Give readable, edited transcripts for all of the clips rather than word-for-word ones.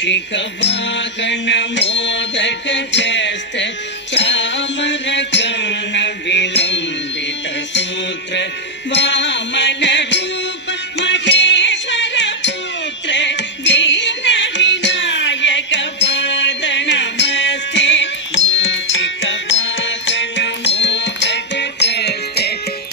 मूषिक वाहन मोदक हस्त चामर कर्ण विलंबित सूत्र वामन रूप महेश्वर पुत्र दीन विनायक पाद नमस्ते मूषिक वाहन मोदक हस्त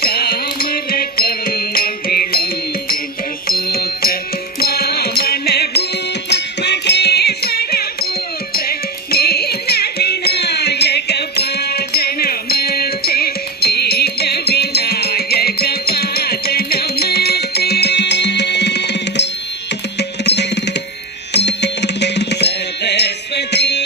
चामर कर्ण विलंबित सूत्र वामन रूप महेश्वर पुत्र दीन विनायक पाद नमस्ते दीन विनायक पाद नमस्ते सरस्वती